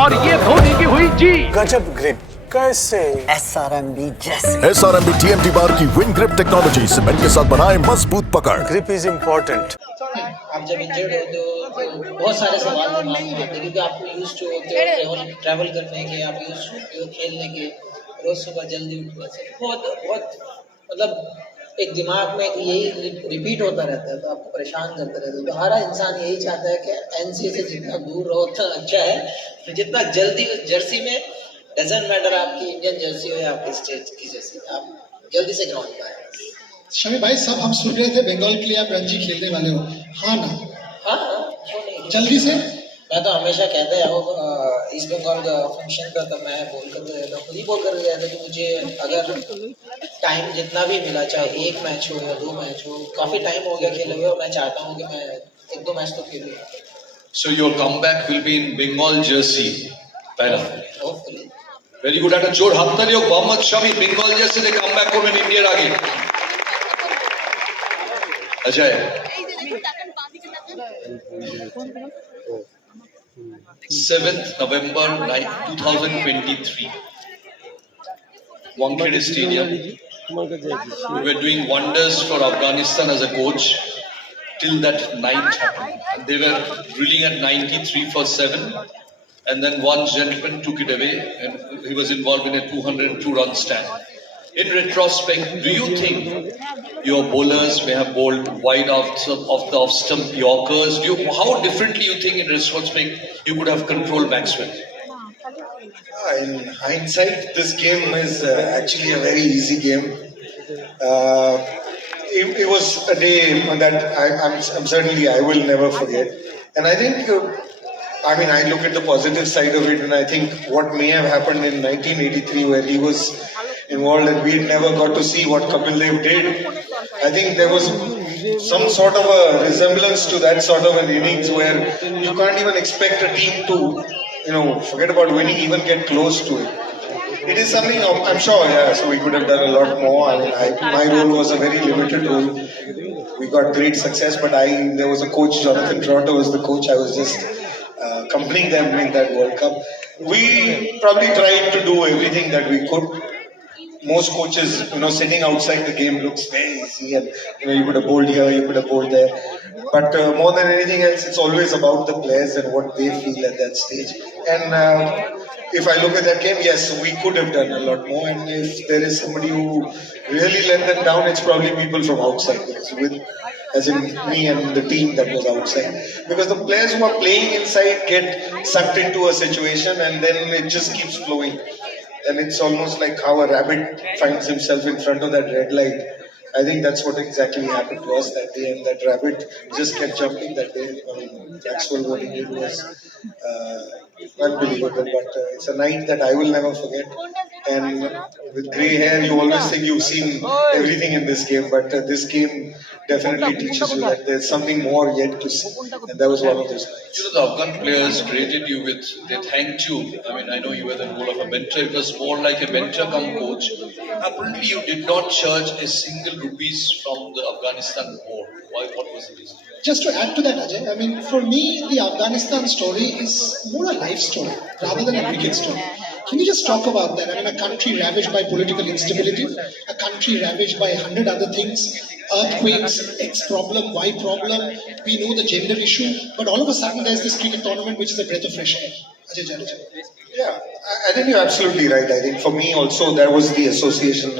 और ये धोनी की हुई जीत। गजब ग्रिप कैसे SRMB जैसे SRMB TMT बार की विंग ग्रिप टेक्नोलॉजी सीमेंट के साथ बनाए मजबूत पकड़। Grip is important. आप जब इंजर्ड होते हो तो बहुत सारे सवाल दिमाग में आते हैं क्योंकि आप यूज टू होते हो ट्रैवल करने के, आप यूज होते हो खेलने के, रोज सुबह जल्दी उठने से बहुत मतलब एक दिमाग में यही रिपीट होता रहता है, तो आपको परेशान करता रहता है। तो हर इंसान यही चाहता है कि एनसी से जितना दूर रहो उतना अच्छा है, तो जितना जल्दी उस जर्सी में, डजंट मैटर आपकी इंडियन जर्सी हो या आपकी स्टेट की जर्सी, आप जल्दी से ग्राउंड पर आए। शमी भाई, सब हम सुन रहे थे बंगाल के लिए आप रणजी खेलने वाले हो, हाँ ना? हाँ, क्यों नहीं, जल्दी से। मैं तो हमेशा कहता है ईस्ट बंगाल का फंक्शन का, तब मैं बोल करते रहता हूँ, खुद ही बोल कर रहता था कि मुझे अगर टाइम जितना भी मिला, चाहे एक मैच हो या 2 मैच हो, काफ़ी टाइम हो गया खेले हुए और मैं चाहता हूँ कि मैं 1-2 मैच तो खेलूँ। So your comeback will be in Bengal jersey, Paira. Hopefully. Very good. At a jor hattali hok Mohammad Shami Bengal jersey de comeback korben India age. Ajay. 7th November 2023. Wankhede Stadium. We were doing wonders for Afghanistan as a coach till that night happened. And they were drilling at 93 for 7. And then one gentleman took it away and he was involved in a 202-run stand. In retrospect, do you think your bowlers may have bowled wide off the off-stump Yorkers? How differently you think in retrospect you could have controlled Maxwell? In hindsight, this game is actually a very easy game. It was a day that I'm certainly I will never forget. And I think, I look at the positive side of it, and I think what may have happened in 1983 where he was involved and we never got to see what Kapil Dev did. I think there was some sort of a resemblance to that sort of an innings where you can't even expect a team to, forget about winning, even get close to it. It is something, I'm sure, yeah, so we could have done a lot more. My role was a very limited role. We got great success, but there was a coach, Jonathan Toronto was the coach. I was just accompanying them in that World Cup. We probably tried to do everything that we could. Most coaches, sitting outside the game looks very easy, and you could have bowled here, you could have bowled there. But more than anything else, it's always about the players and what they feel at that stage. And if I look at that game, yes, we could have done a lot more. And if there is somebody who really let them down, it's probably people from outside, as in me and the team that was outside. Because the players who are playing inside get sucked into a situation, and then it just keeps flowing. And it's almost like how a rabbit finds himself in front of that red light. I think that's what exactly happened to us that day, and that rabbit just kept jumping that day. Maxwell, what he did was unbelievable, but it's a night that I will never forget. And with grey hair, you always think you've seen everything in this game, but this game definitely teaches you that there's something more yet to see, and that was one of those nights. The Afghan players created you with, they thanked you. I know you were the role of a mentor. It was more like a mentor come coach. Apparently, you did not charge a single rupees from the Afghanistan war. Why? What was the reason? Just to add to that, Ajay, for me, the Afghanistan story is more a life story rather than a cricket story. Can you just talk about that? A country ravaged by political instability, a country ravaged by 100 other things, earthquakes, X problem, Y problem, we know the gender issue, but all of a sudden there's this cricket tournament which is a breath of fresh air. Ajay Jadeja. Yeah, I think you're absolutely right. I think for me also, there was the association.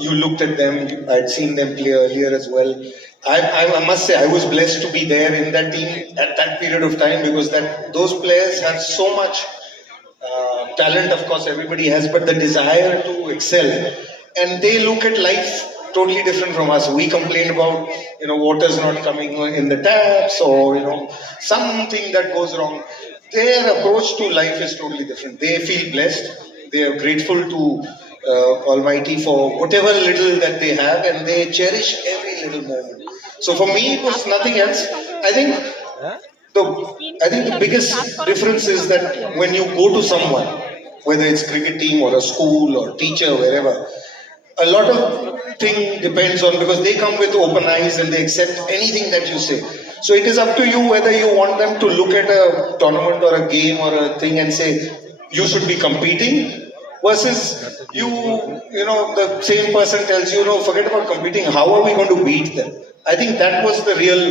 You looked at them, I'd seen them play earlier as well. I must say, I was blessed to be there in that team at that period of time, because those players have so much talent, of course, everybody has, but the desire to excel. And they look at life totally different from us. We complain about, water's not coming in the taps, or, something that goes wrong. Their approach to life is totally different. They feel blessed. They are grateful to Almighty for whatever little that they have, and they cherish every little moment. So for me, it was nothing else. I think the biggest difference is that when you go to someone, whether it's cricket team or a school or teacher, wherever, a lot of thing depends on, because they come with open eyes and they accept anything that you say. So it is up to you whether you want them to look at a tournament or a game or a thing and say, you should be competing, versus the same person tells you, no, forget about competing, how are we going to beat them? I think that was the real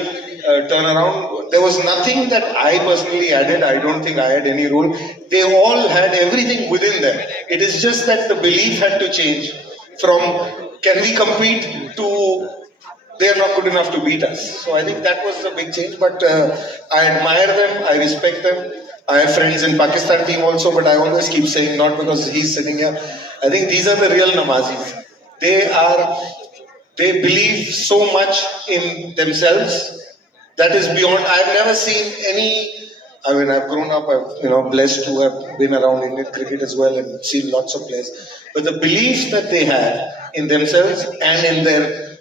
turnaround. There was nothing that I personally added. I don't think I had any role. They all had everything within them. It is just that the belief had to change from can we compete to they are not good enough to beat us. So I think that was the big change. But I admire them. I respect them. I have friends in Pakistan team also, but I always keep saying, not because he's sitting here. I think these are the real namazis. They believe so much in themselves that is beyond. I've never seen any. I mean, I've grown up. I've blessed to have been around Indian cricket as well and seen lots of players. But the belief that they have in themselves and in their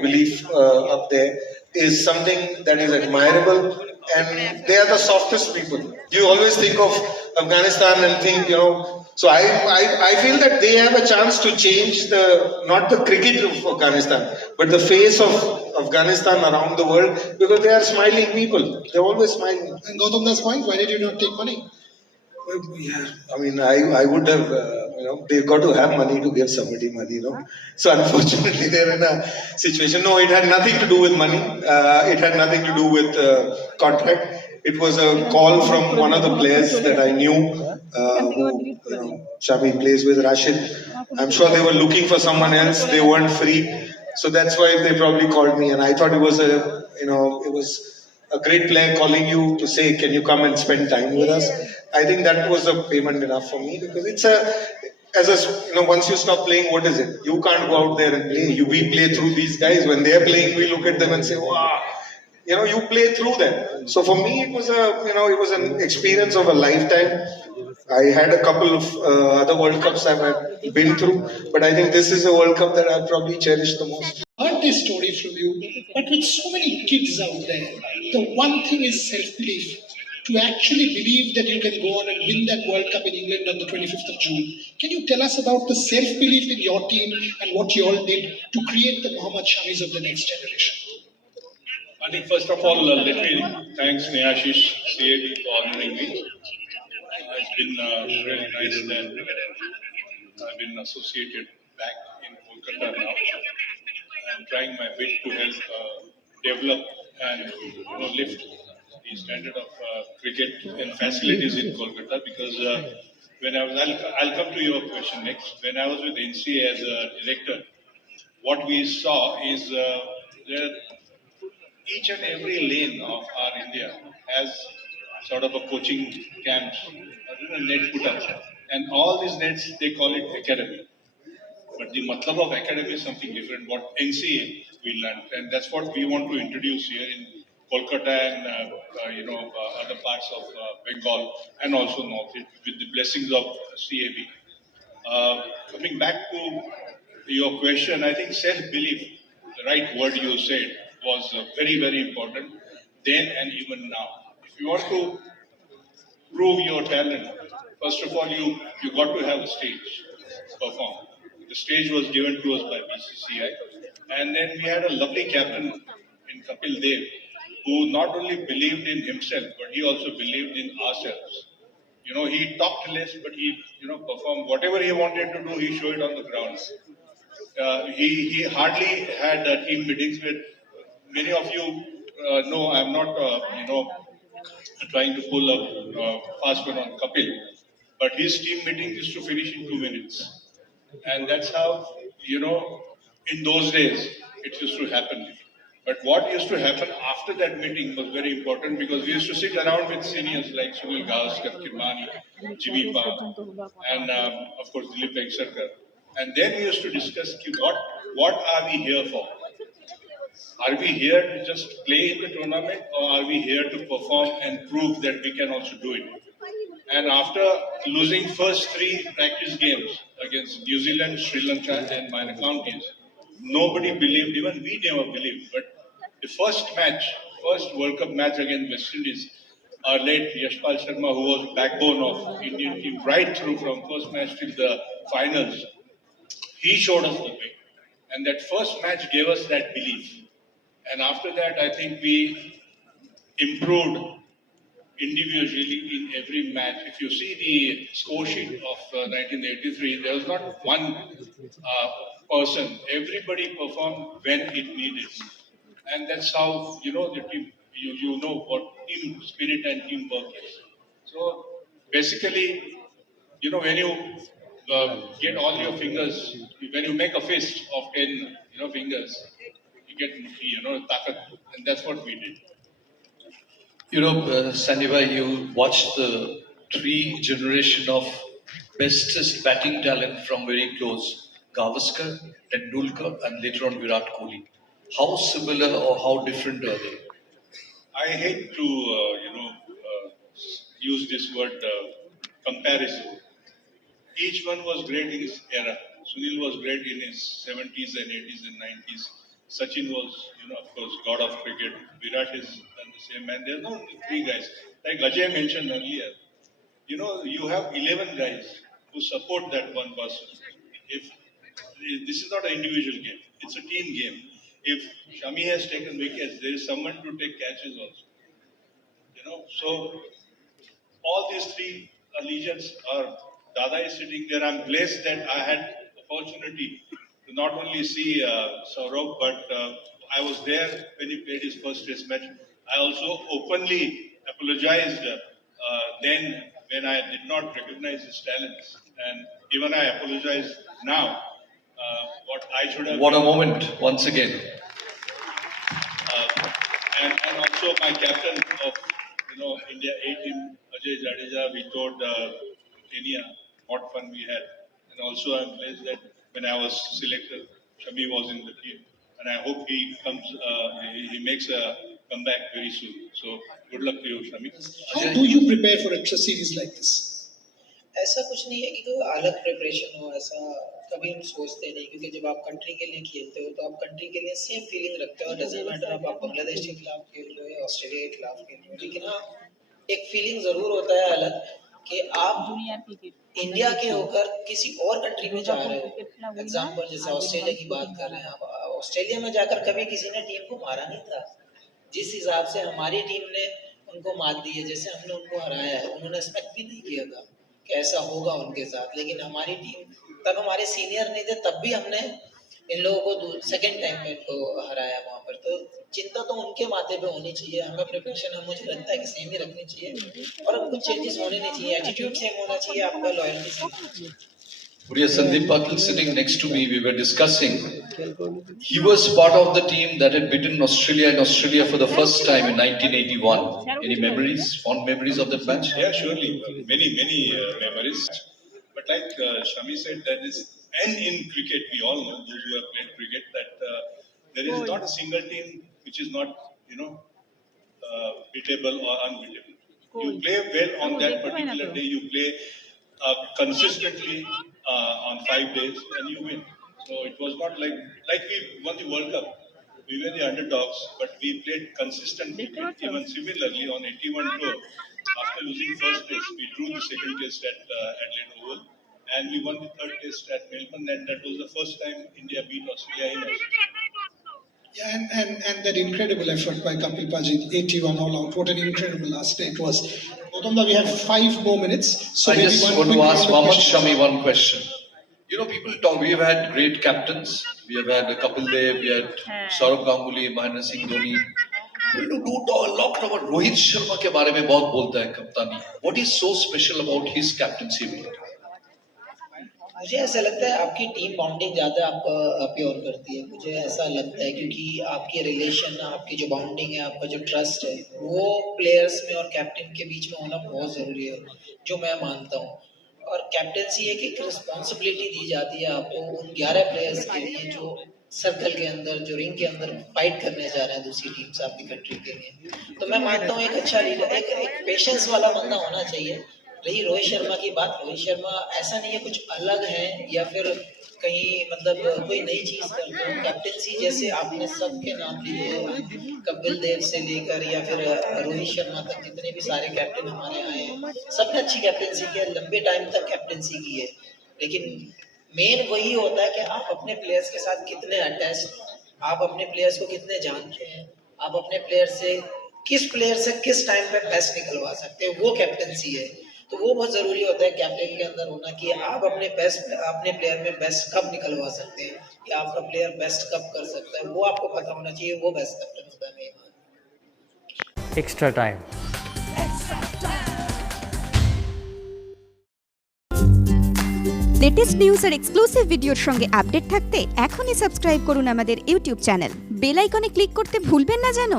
belief up there is something that is admirable. And they are the softest people. You always think of Afghanistan and think, So I feel that they have a chance to change not the cricket of Afghanistan, but the face of Afghanistan around the world, because they are smiling people. They're always smiling. And Gautam, that's point. Why did you not take money? Yeah, I mean, I would have, they've got to have money to give somebody money, So unfortunately, they're in a situation. No, it had nothing to do with money. It had nothing to do with contract. It was a call from one of the players that I knew, who Shami plays with, Rashid. I'm sure they were looking for someone else. They weren't free, so that's why they probably called me. And I thought it was a great player calling you to say, can you come and spend time with us? I think that was a payment enough for me, because once you stop playing, what is it? You can't go out there and play. We play through these guys. When they're playing, we look at them and say, wow. You play through them. So for me, it was an experience of a lifetime. I had a couple of other World Cups I've been through, but I think this is a World Cup that I've probably cherished the most. Heard this story from you, but with so many kids out there, the one thing is self-belief. To actually believe that you can go on and win that World Cup in England on the 25th of June. Can you tell us about the self-belief in your team and what you all did to create the Mohammad Shamis of the next generation? I think first of all, let me thank Snehashish CAB for honoring me. It's been really nice that I've been associated back in Kolkata now. I'm trying my bit to help develop and lift the standard of cricket and facilities in Kolkata, because when I was, I'll come to your question next. When I was with NCA as a director, what we saw is there each and every lane of our India has sort of a coaching camp, a net put up, and all these nets, they call it academy. But the matlab of academy is something different. What NCA we learned, and that's what we want to introduce here in Kolkata and other parts of Bengal and also North, with the blessings of CAB. Coming back to your question, I think self-belief, the right word you said, was very, very important then and even now. If you want to prove your talent, first of all, you got to have a stage to perform. The stage was given to us by BCCI, and then we had a lovely captain in Kapil Dev, who not only believed in himself, but he also believed in ourselves. He talked less, but he performed whatever he wanted to do. He showed it on the ground. He hardly had team meetings with many of you. No, I'm not. Trying to pull a fast one on Kapil, but his team meeting used to finish in 2 minutes. And that's how, in those days, it used to happen. But what used to happen after that meeting was very important, because we used to sit around with seniors like Sunil Gavaskar, Kirmani, Jimmy Pa, and of course Dilip Vengsarkar. And then we used to discuss what are we here for? Are we here to just play in the tournament, or are we here to perform and prove that we can also do it? And after losing first 3 practice games against New Zealand, Sri Lanka and minor counties, nobody believed, even we never believed. But the first World Cup match against West Indies, our late Yashpal Sharma, who was backbone of Indian team right through from first match till the finals, he showed us the way. And that first match gave us that belief. And after that, I think we improved individually in every match. If you see the score sheet of 1983, there was not one person. Everybody performed when it needed, and that's how the team. You know what team spirit and teamwork is. So basically, when you get all your fingers, when you make a fist of 10 fingers, you get takat, and that's what we did. Sandibai, you watched the three generation of bestest batting talent from very close. Gavaskar, Tendulkar, and later on Virat Kohli. How similar or how different are they? I hate to use this word comparison. Each one was great in his era. Sunil was great in his 70s and 80s and 90s. Sachin was, of course, god of cricket. Virat is the same man. There are no three guys. Like Ajay mentioned earlier, you have 11 guys who support that one person. If this is not an individual game, it's a team game. If Shami has taken wickets, there is someone to take catches also. So all these three legends are. Dada is sitting there. I'm blessed that I had opportunity to not only see Saurabh, but I was there when he played his first test match. I also openly apologized then when I did not recognize his talents, and even I apologize now. What I should have. What a moment once again. And also my captain of India A team, Ajay Jadeja, we toured Kenya. What fun we had. And also I'm blessed that when I was selected, Shami was in the team. And I hope he comes, he makes a comeback very soon. So good luck to you, Shami. How do you prepare for a series like this? ऐसा कुछ नहीं है कि कोई अलग preparation हो, ऐसा कभी हम सोचते नहीं, क्योंकि जब आप कंट्री के लिए खेलते हो तो आप कंट्री के लिए सेम फीलिंग रखते हो. डजंट मैटर आप बांग्लादेश के खिलाफ खेल रहे हो या ऑस्ट्रेलिया के खिलाफ खेल रहे हो, लेकिन हाँ एक फीलिंग जरूर होता है अलग कि आप इंडिया के होकर किसी और कंट्री में जा रहे हो. एग्जाम्पल जैसे ऑस्ट्रेलिया की बात कर रहे हैं, आप ऑस्ट्रेलिया में जाकर कभी किसी ने टीम को मारा नहीं था. जिस हिसाब से हमारी टीम ने उनको मात दी है, जैसे हमने उनको हराया है, उन्होंने एक्सपेक्ट भी नहीं किया था कि ऐसा होगा उनके साथ. लेकिन हमारी टीम, तब हमारे सीनियर नहीं थे, तब भी हमने इन लोगों को सेकंड टाइम में इनको हराया वहाँ पर. तो चिंता तो उनके माथे पे होनी चाहिए. हमें प्रिपरेशन मुझे लगता है कि सेम ही रखनी चाहिए और कुछ चेंजेस होने नहीं चाहिए. एटीट्यूड सेम होना चाहिए आपका, loyalty same. Sandeep Patil sitting next to me, we were discussing. He was part of the team that had beaten Australia in Australia for the first time in 1981. Any memories, fond memories of that match? Yeah, surely. Many memories. But like Shami said, that is, and in cricket, we all know, those who have played cricket, that there is not a single team which is not, beatable or unbeatable. You play well on that particular day, you play consistently on 5 days, and you win. So it was not like we won the World Cup. We were the underdogs, but we played consistently. Even similarly on 81 tour, after losing first test, we drew the second test at Adelaide Oval, and we won the third test at Melbourne, and that was the first time India beat Australia in Australia. Yeah, and that incredible effort by Kapil Pajit, 81 all out. What an incredible last day it was. Gautamda, we have 5 more minutes. So I just want to ask Mohammed Shami one question. People talk, we have had great captains. We have had Kapil Dev, we had Saurabh Ganguly, Mahendra Singh Dhoni. People do talk a lot about Rohit Sharma के बारे में बहुत बोलता है कप्तानी. What is so special about his captaincy? मुझे ऐसा लगता है आपकी टीम बाउंडिंग ज़्यादा आपका प्योर करती है. मुझे ऐसा लगता है क्योंकि आपकी रिलेशन, आपकी जो बाउंडिंग है, आपका जो ट्रस्ट है, वो प्लेयर्स में और कैप्टन के बीच में होना बहुत ज़रूरी है, जो मैं मानता हूँ. और कैप्टनसी एक रिस्पॉन्सिबिलिटी दी जाती है आपको उन 11 प्लेयर्स के लिए जो सर्कल के अंदर, जो रिंग के अंदर फाइट करने जा रहे हैं दूसरी टीम से आपकी कंट्री के लिए. तो मैं मानता हूँ एक अच्छा लीडर, एक पेशेंस वाला बंदा होना चाहिए. रही रोहित शर्मा की बात, रोहित शर्मा ऐसा नहीं है कुछ अलग है या फिर कहीं मतलब कोई नई चीज करते हो. कैप्टनसी जैसे आपने सबके नाम लिए, कपिल देव से लेकर या फिर रोहित शर्मा तक, जितने भी सारे कैप्टन हमारे आए हैं, सबने अच्छी कैप्टनसी की है, लंबे टाइम तक कैप्टनसी की है. लेकिन मेन वही होता है कि आप अपने प्लेयर्स के साथ कितने अटैच, आप अपने प्लेयर्स को कितने जानते हैं, आप अपने प्लेयर से किस प्लेयर से किस टाइम पे बेस्ट निकलवा सकते हैं, वो कैप्टनसी है। तो वो बहुत जरूरी होता है कैप्टन के अंदर होना कि आप अपने प्लेयर में बेस्ट कब निकलवा सकते हैं या आपका प्लेयर बेस्ट कब कर सकता है, वो आपको पता होना चाहिए। वो बेस्ट कैप्टन होता है। मैं एक्स्ट्रा टाइम। লেটেস্ট নিউজ আর এক্সক্লুসিভ ভিডিওর সঙ্গে আপডেট থাকতে এখনই সাবস্ক্রাইব করুন আমাদের ইউটিউব চ্যানেল। বেল আইকনে ক্লিক করতে ভুলবেন না যেন।